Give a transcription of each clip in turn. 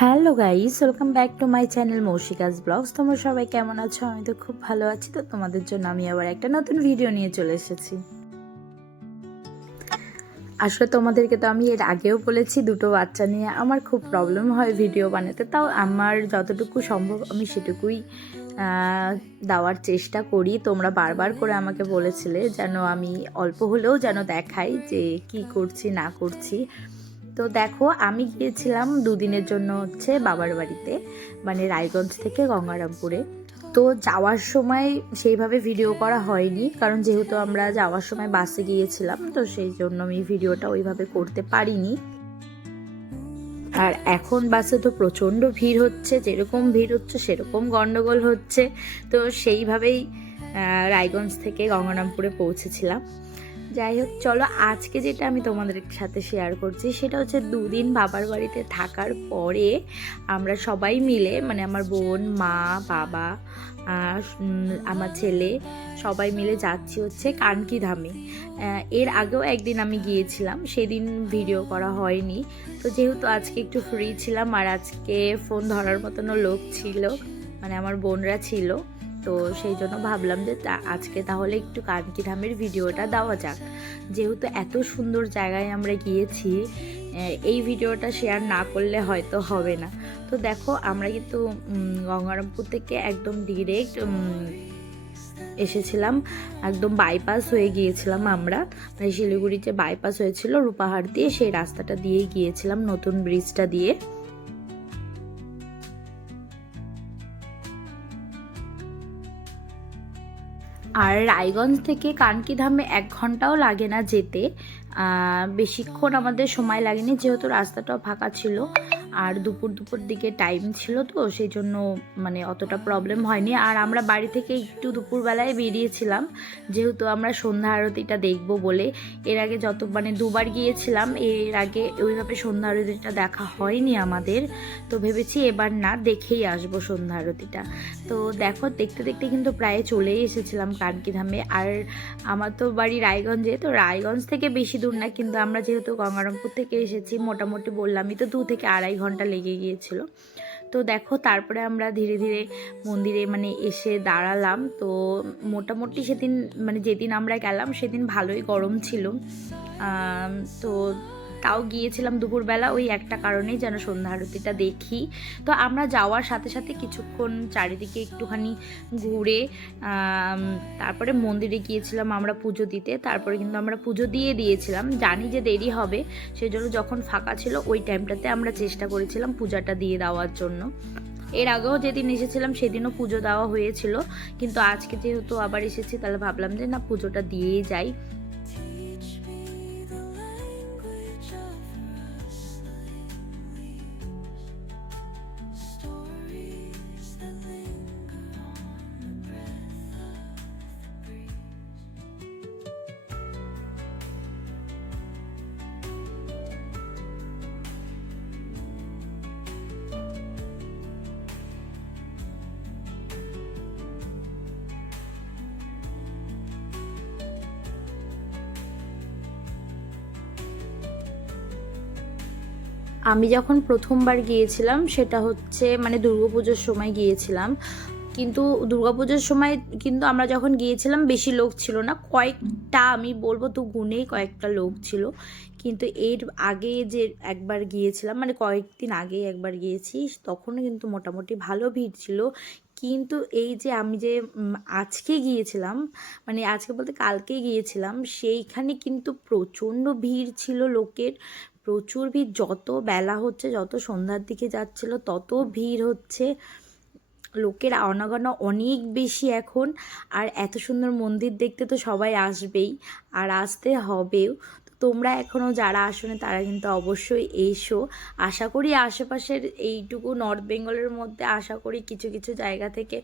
Hello guys, welcome back to my channel Moushika's vlogs. তোমরা সবাই কেমন আছো? আমি তো খুব ভালো আছি। তো তোমাদের জন্য আমি আবার একটা নতুন ভিডিও নিয়ে চলে এসেছি। আসলে তোমাদেরকে তো আমি এর আগেও বলেছি, দুটো বাচ্চা নিয়ে আমার খুব প্রবলেম হয় ভিডিও বানাতে। তাও আমার যতটুকু সম্ভব আমি সেটুকুই দেওয়ার চেষ্টা করি। তোমরা বারবার করে আমাকে বলেছিলে যেন আমি অল্প হলেও যেন দেখাই যে কি করছি না করছি। তো দেখো, আমি গিয়েছিলাম দুদিনের জন্য বাবার বাড়িতে, মানে রায়গঞ্জ থেকে গঙ্গারামপুরে। তো যাওয়ার সময় সেইভাবে ভিডিও করা হয়নি, কারণ যেহেতু আমরা যাওয়ার সময় বাসে গিয়েছিলাম, তো সেই জন্য আমি ভিডিওটা ওইভাবে করতে পারিনি। আর এখন বাসে তো প্রচণ্ড ভিড় হচ্ছে, যেরকম ভিড় হচ্ছে সেরকম গন্ডগোল হচ্ছে। তো সেইভাবেই রায়গঞ্জ থেকে গঙ্গারামপুরে পৌঁছেছিলাম। যাই হোক, চলো আজকে যেটা আমি তোমাদের সাথে শেয়ার করছি সেটা হচ্ছে দুদিন বাবার বাড়িতে থাকার পরে আমরা সবাই মিলে, মানে আমার বোন, মা, বাবা, আমার ছেলে সবাই মিলে যাচ্ছি কানকি ধামে। এর আগেও একদিন আমি গিয়েছিলাম, সেদিন ভিডিও করা হয়নি। তো যেহেতু আজকে একটু ফ্রি ছিলাম আর আজকে ফোন ধরার মতনও লোক ছিল, মানে আমার বোনরা ছিল, তো সেই জন্য ভাবলাম যে আজকে তাহলে একটু কানকি ধামের ভিডিওটা দেওয়া যাক। যেহেতু এত সুন্দর জায়গায় আমরা গিয়েছি, এই ভিডিওটা শেয়ার না করলে হয়তো হবে না। তো দেখো, আমরা কিন্তু গঙ্গারামপুর থেকে একদম ডিরেক্ট এসেছিলাম, একদম বাইপাস হয়ে গিয়েছিলাম আমরা, মানে শিলিগুড়িতে বাইপাস হয়েছিল রূপাহার দিয়ে, সেই রাস্তাটা দিয়ে গিয়েছিলাম, নতুন ব্রিজটা দিয়ে। আর রায়গঞ্জ থেকে কানকি ধামে 1 ঘন্টাও লাগে না যেতে, বেশিক্ষণ আমাদের সময় লাগেনি, যেহেতু রাস্তাটাও ফাঁকা ছিল আর দুপুর দিকে টাইম ছিল, তো সেই জন্য মানে অতটা প্রবলেম হয়নি। আর আমরা বাড়ি থেকে একটু দুপুরবেলায় বেরিয়েছিলাম, যেহেতু আমরা সন্ধ্যা আরতিটা দেখব বলে। এর আগে মানে দুবার গিয়েছিলাম, এর আগে ওইভাবে সন্ধ্যা আরতিটা দেখা হয়নি আমাদের, তো ভেবেছি এবার না দেখেই আসবো সন্ধ্যা আরতিটা। তো দেখো, দেখতে দেখতে কিন্তু প্রায় চলেই এসেছিলাম কানকি ধামে। আর আমার তো বাড়ি রায়গঞ্জে, তো রায়গঞ্জ থেকে বেশি দূর না, কিন্তু আমরা যেহেতু গঙ্গারামপুর থেকে এসেছি, মোটামুটি বললামই তো 2 থেকে 2.5 ঘন্টা লেগে গিয়েছিল। তো দেখো, তারপরে আমরা ধীরে ধীরে মন্দিরে মানে এসে দাঁড়ালাম। তো মোটামুটি সেদিন, মানে যেদিন আমরা গেলাম সেদিন ভালোই গরম ছিল। তো তাও গিয়েছিলাম দুপুরবেলা, ওই একটা কারণেই যেন সন্ধ্যা আরতিটা দেখি। তো আমরা যাওয়ার সাথে সাথে কিছুক্ষণ চারিদিকে একটুখানি ঘুরে তারপরে মন্দিরে গিয়েছিলাম আমরা পুজো দিতে। তারপরে কিন্তু আমরা পুজো দিয়েছিলাম, জানি যে দেরি হবে, সেজন্য যখন ফাঁকা ছিল ওই টাইমটাতে আমরা চেষ্টা করেছিলাম পূজাটা দিয়ে দেওয়ার জন্য। এর আগেও যেদিন এসেছিলাম সেদিনও পুজো দেওয়া হয়েছিল, কিন্তু আজকে যেহেতু আবার এসেছি তাহলে ভাবলাম যে না, পুজোটা দিয়েই যাই। আমি যখন প্রথমবার গিয়েছিলাম সেটা মানে দুর্গাপুজোর সময় গিয়েছিলাম, কিন্তু দুর্গাপুজোর সময় কিন্তু আমরা যখন গিয়েছিলাম বেশি লোক ছিল না, কয়েকটা, আমি বলবো তো গুনেই কয়েকটা লোক ছিল। কিন্তু এর আগে যে একবার গিয়েছিলাম, মানে কয়েকদিন আগে একবার গিয়েছি, তখনও কিন্তু মোটামুটি ভালো ভিড় ছিল। কিন্তু এই যে আমি যে আজকে গিয়েছিলাম, মানে আজকে বলতে কালকে গিয়েছিলাম, সেইখানে কিন্তু প্রচণ্ড ভিড় ছিল লোকের, প্রচুর ভিড়। যত বেলা হচ্ছে, যত সন্ধ্যার দিকে যাচ্ছিল তত ভিড় হচ্ছে, লোকের আনাগোনা অনেক বেশি এখন। আর এত সুন্দর মন্দির দেখতে তো সবাই আসবেই, আর আসতে হবেও। তো তোমরা এখনও যারা আসোনি তারা কিন্তু অবশ্যই এসো। আশা করি আশেপাশের এইটুকু নর্থ বেঙ্গলের মধ্যে আশা করি কিছু কিছু জায়গা থেকে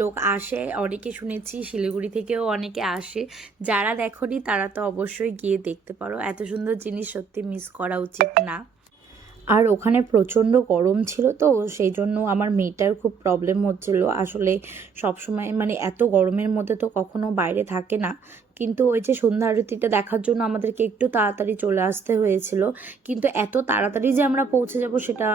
লোক আসে, অনেকে শুনেছি শিলিগুড়ি থেকেও অনেকে আসে। যারা দেখোনি তারা তো অবশ্যই গিয়ে দেখতে পারো, এত সুন্দর জিনিস সত্যি মিস করা উচিত না। আর ওখানে প্রচণ্ড গরম ছিল, তো সেই জন্য আমার মেয়েটার খুব প্রবলেম হচ্ছিল। আসলে সব সময় মানে এত গরমের মধ্যে তো কখনো বাইরে থাকে না, কিন্তু ওই যে সন্ধ্যা আরতিটা দেখার জন্য আমাদেরকে একটু তাড়াতাড়ি চলে আসতে হয়েছিল, কিন্তু এত তাড়াতাড়ি যে আমরা পৌঁছে যাব সেটা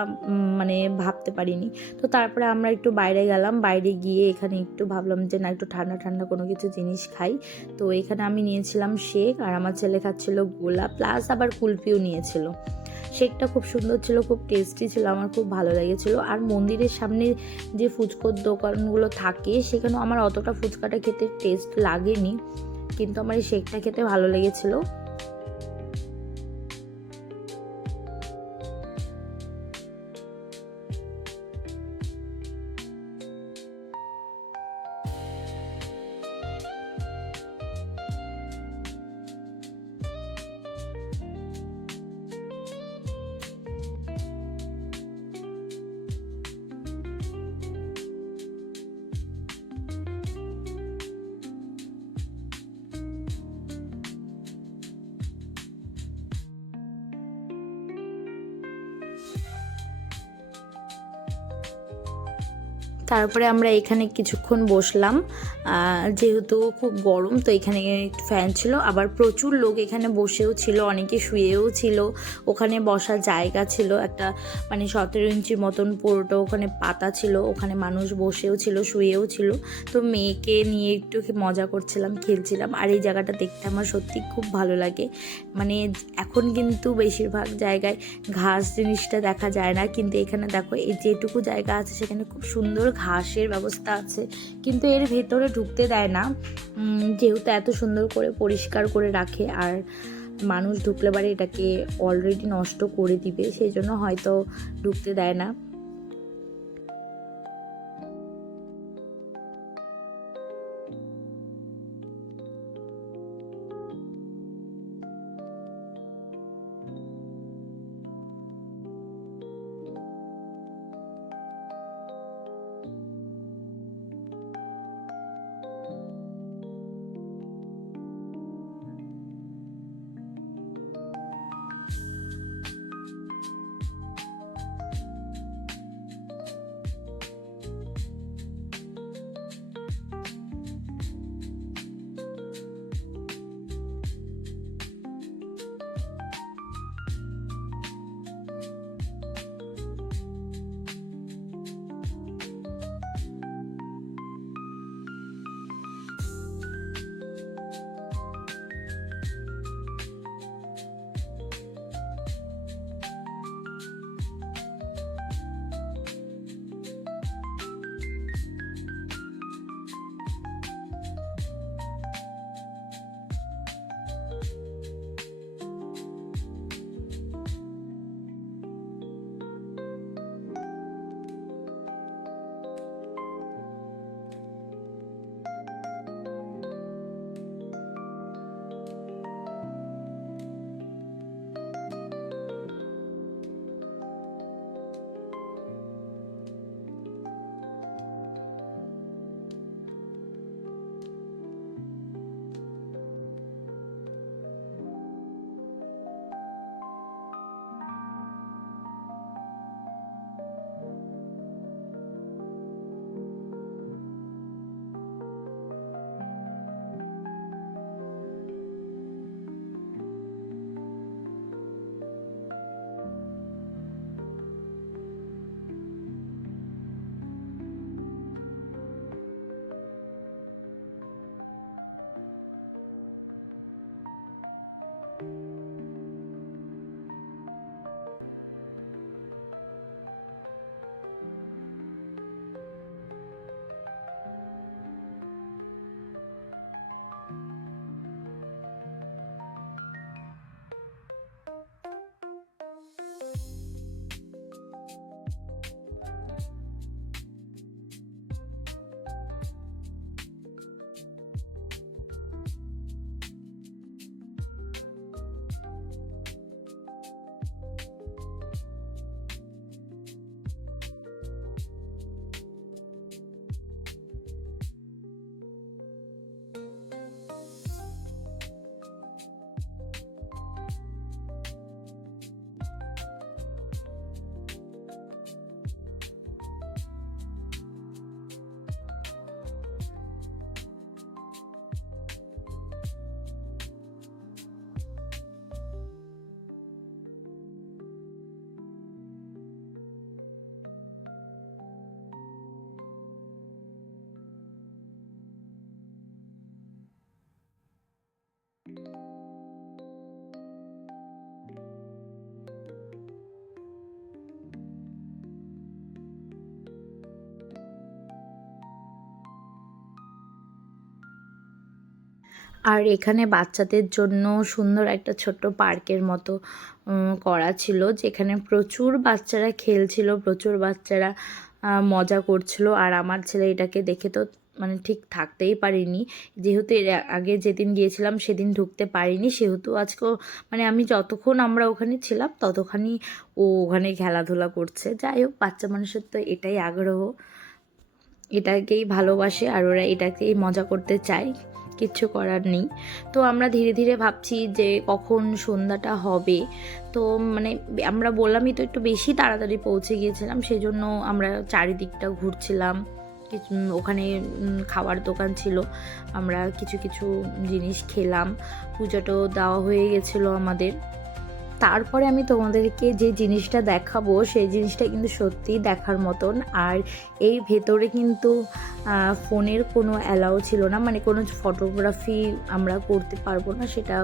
মানে ভাবতে পারিনি। তো তারপরে আমরা একটু বাইরে গেলাম, বাইরে গিয়ে এখানে একটু ভাবলাম যে না একটু ঠান্ডা ঠান্ডা কোনো কিছু জিনিস খাই। তো এখানে আমি নিয়েছিলাম শেক, আর আমার ছেলে খাচ্ছিল গোলা, প্লাস আবার কুলফিও নিয়েছিল। শেকটা খুব সুন্দর ছিল, খুব টেস্টি ছিল, আমার খুব ভালো লেগেছিলো। আর মন্দিরের সামনে যে ফুচকোর দোকানগুলো থাকে সেখানেও আমার অতটা ফুচকাটা খেতে টেস্ট লাগেনি, কিন্তু আমার এই শেকটা খেতে ভালো লেগেছিলো। তারপরে আমরা এখানে কিছুক্ষণ বসলাম, যেহেতু খুব গরম তো এখানে ফ্যান ছিল, আবার প্রচুর লোক এখানে বসেও ছিল, অনেকে শুয়েও ছিল। ওখানে বসার জায়গা ছিল একটা, মানে 17 ইঞ্চির মতন পুরোটা ওখানে পাতা ছিল, ওখানে মানুষ বসেও ছিল, শুয়েও ছিল। তো মেয়েকে নিয়ে একটু মজা করছিলাম, খেলছিলাম। আর এই জায়গাটা দেখতে আমার সত্যি খুব ভালো লাগে। মানে এখন কিন্তু বেশিরভাগ জায়গায় ঘাস জিনিসটা দেখা যায় না, কিন্তু এখানে দেখো এই যেটুকু জায়গা আছে সেখানে খুব সুন্দর ঘাসের ব্যবস্থা আছে, কিন্তু এর ভেতরে ঢুকতে দেয় না, যেহেতু এত সুন্দর করে পরিষ্কার করে রাখে। আর মানুষ ঢুকলে পারে এটাকে অলরেডি নষ্ট করে দিবে, সেই জন্য হয়তো ঢুকতে দেয় না। আর এখানে বাচ্চাদের জন্য সুন্দর একটা ছোট্ট পার্কের মতো করা ছিল, যেখানে প্রচুর বাচ্চারা খেলছিল, প্রচুর বাচ্চারা মজা করছিল। আর আমার ছেলে এটাকে দেখে তো মানে ঠিক থাকতেই পারিনি, যেহেতু এর আগে যেদিন গিয়েছিলাম সেদিন ঢুকতে পারিনি, সেহেতু আজকেও মানে আমি যতক্ষণ আমরা ওখানে ছিলাম ততক্ষণই ও ওখানে খেলাধুলা করছে। যাই হোক, বাচ্চা মানুষের তো এটাই আগ্রহ, এটাকেই ভালোবাসে আর ওরা এটাকেই মজা করতে চায়, কিচ্ছু করার নেই। তো আমরা ধীরে ধীরে ভাবছি যে কখন সন্ধ্যাটা হবে। তো মানে আমরা বললামই তো, একটু বেশি তাড়াতাড়ি পৌঁছে গিয়েছিলাম, সেই জন্য আমরা চারিদিকটা ঘুরছিলাম। ওখানে খাবার দোকান ছিল, আমরা কিছু কিছু জিনিস খেলাম, পুজোটাও দেওয়া হয়ে গেছিলো আমাদের। তারপরে আমি তোমাদেরকে যে জিনিসটা দেখাবো সেই জিনিসটা কিন্তু সত্যিই দেখার মতন। আর এই ভেতরে কিন্তু ফোনের কোনো অ্যালাউ ছিল না, মানে কোনো ফটোগ্রাফি আমরা করতে পারবো না, সেটা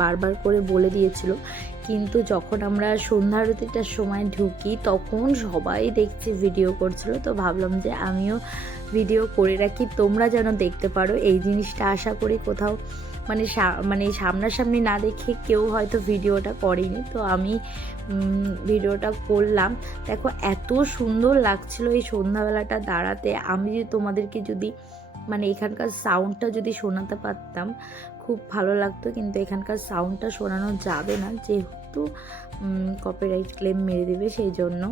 বারবার করে বলে দিয়েছিল। কিন্তু যখন আমরা সন্ধ্যা আরতিটার সময় ঢুকি তখন সবাই দেখছি ভিডিও করছিল, তো ভাবলাম যে আমিও ভিডিও করে রাখি, তোমরা যেন দেখতে পারো। এই জিনিসটা আশা করি কোথাও মানে সামনাসামনি না দেখে কেউ হয়তো ভিডিওটা করেনি, তো আমি ভিডিওটা করলাম। দেখো এত সুন্দর লাগছিল এই সন্ধ্যাবেলাটা দাঁড়াতে। আমি তোমাদেরকে যদি মানে এখানকার সাউন্ডটা যদি শোনাতে পারতাম খুব ভালো লাগতো, কিন্তু এখানকার সাউন্ডটা শোনানো যাবে না, যেহেতু কপিরাইট ক্লেম মেরে দেবে, সেই জন্য।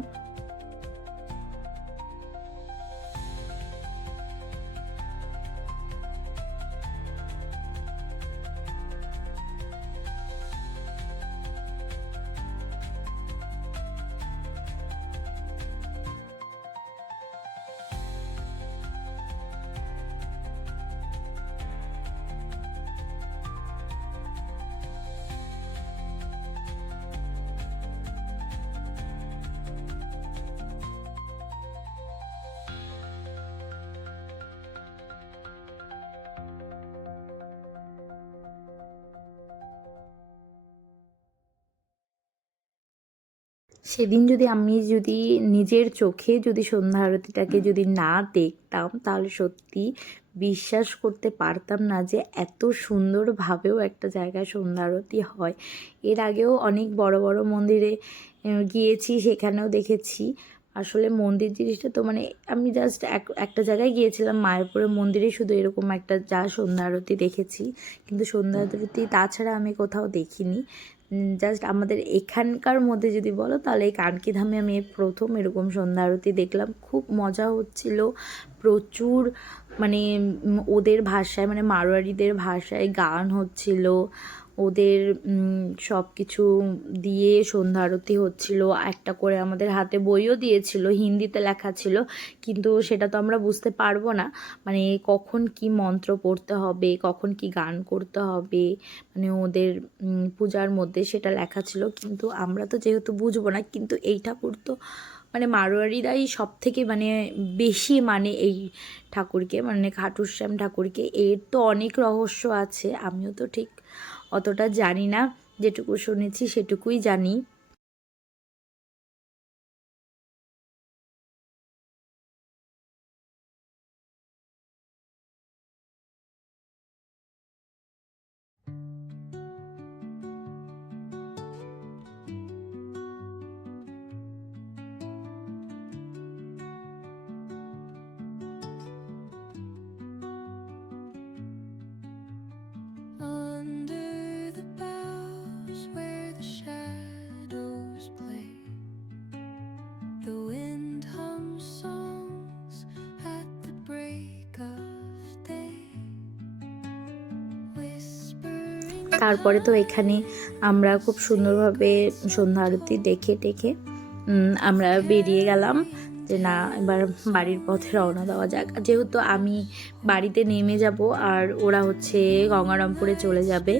সেদিন যদি নিজের চোখে যদি সন্ধ্যা আরতিটাকে যদি না দেখতাম তাহলে সত্যি বিশ্বাস করতে পারতাম না যে এত সুন্দরভাবেও একটা জায়গায় সন্ধ্যা আরতি হয়। এর আগেও অনেক বড় বড় মন্দিরে গিয়েছি, সেখানেও দেখেছি। আসলে মন্দির জিনিসটা তো মানে আমি জাস্ট একটা জায়গায় গিয়েছিলাম, মায়াপুরের মন্দিরে শুধু এরকম একটা সন্ধ্যা আরতি দেখেছি, কিন্তু সন্ধ্যা আরতি তাছাড়া আমি কোথাও দেখিনি। জাস্ট আমাদের এখানকার মধ্যে যদি বলো তাহলে এই কানকিধামে আমি প্রথম এরকম সন্ধ্যা আরতি দেখলাম। খুব মজা হচ্ছিল, প্রচুর মানে ওদের ভাষায় মানে মারোয়ারিদের ভাষায় গান হচ্ছিল, ওদের সব কিছু দিয়ে সন্ধ্যা আরতি হচ্ছিল। একটা করে আমাদের হাতে বইও দিয়েছিল, হিন্দিতে লেখা ছিল, কিন্তু সেটা তো আমরা বুঝতে পারবো না, মানে কখন কি মন্ত্র পড়তে হবে, কখন কি গান করতে হবে, মানে ওদের পূজার মধ্যে সেটা লেখা ছিল, কিন্তু আমরা তো যেহেতু বুঝবো না। কিন্তু এই ঠাকুর তো মানে মারোয়ারিরাই সব থেকে মানে বেশি মানে এই ঠাকুরকে, মানে খাটুর শ্যাম ঠাকুরকে। এর তো অনেক রহস্য আছে, আমিও তো ঠিক অতটা জানি না, যেটুকু শুনেছি সেটুকুই জানি। Under the boughs where the shadows play, the wind hums songs at the break of day, whispering. তারপরে তো এখানে আমরা খুব সুন্দরভাবে সন্ধ্যা আরতি দেখে টেখে আমরা বেরিয়ে গেলাম যে না, এবার বাড়ির পথে রওনা দেওয়া যাক। যেহেতু আমি বাড়িতে নেমে যাব আর ওরা হচ্ছে গঙ্গারামপুরে চলে যাবে,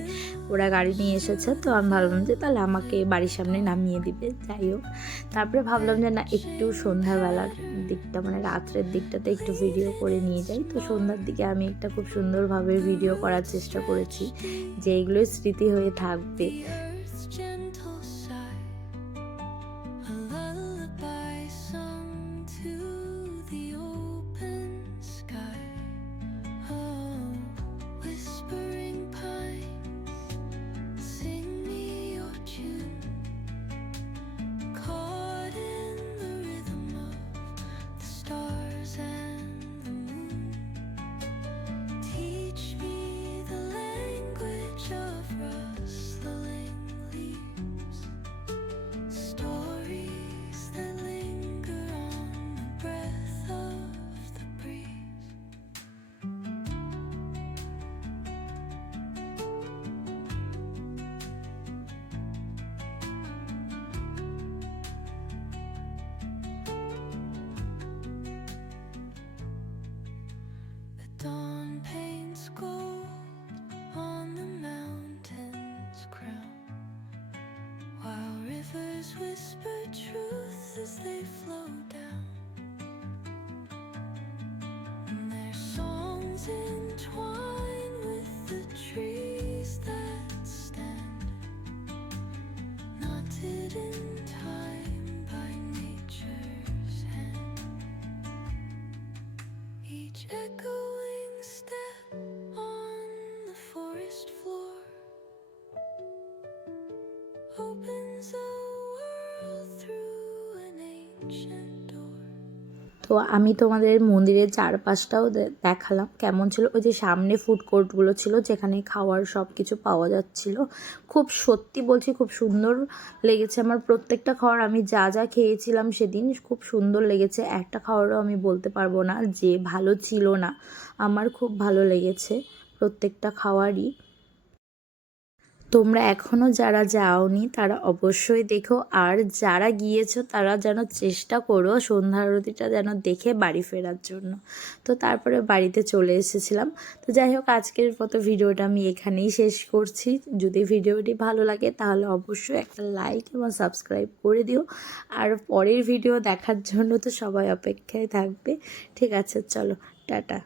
ওরা গাড়ি নিয়ে এসেছে, তো আমি ভাবলাম যে তাহলে আমাকে বাড়ির সামনে নামিয়ে দিবে। যাই হোক, তারপরে ভাবলাম যে না, একটু সন্ধ্যাবেলার দিকটা মানে রাত্রের দিকটাতে একটু ভিডিও করে নিয়ে যাই। তো সন্ধ্যার দিকে আমি একটা খুব সুন্দরভাবে ভিডিও করার চেষ্টা করেছি, যে এগুলোই স্মৃতি হয়ে থাকবে। Earth's gentle sigh, a lullaby sung to the open sky. Oh, whispering whisper truths as they flow down. And their songs entwine with the trees that stand, knotted in time by nature's hand. Each echoing step on the forest floor opens a world through an ancient door. তো আমি তোমাদের মন্দিরের চারপাশটাও দেখালাম কেমন ছিল। ওই যে সামনে ফুড কোর্টগুলো ছিল যেখানে খাওয়ার সব কিছু পাওয়া যাচ্ছিল, খুব সত্যি বলছি খুব সুন্দর লেগেছে আমার প্রত্যেকটা খাওয়ার। আমি যা যা খেয়েছিলাম সেদিন খুব সুন্দর লেগেছে, একটা খাওয়ারও আমি বলতে পারবো না যে ভালো ছিল না। আমার খুব ভালো লেগেছে প্রত্যেকটা খাওয়ারই। তোমরা এখনও যারা যাওনি তারা অবশ্যই দেখো, আর যারা গিয়েছো তারা যেন চেষ্টা করো সন্ধ্যা আরতিটা যেন দেখে বাড়ি ফেরার জন্য। তো তারপরে বাড়িতে চলে এসেছিলাম। তো যাই হোক, আজকের মতো ভিডিওটা আমি এখানেই শেষ করছি। যদি ভিডিওটি ভালো লাগে তাহলে অবশ্যই একটা লাইক এবং সাবস্ক্রাইব করে দিও। আর পরের ভিডিও দেখার জন্য তো সবাই অপেক্ষায় থাকবে। ঠিক আছে, চলো টাটা।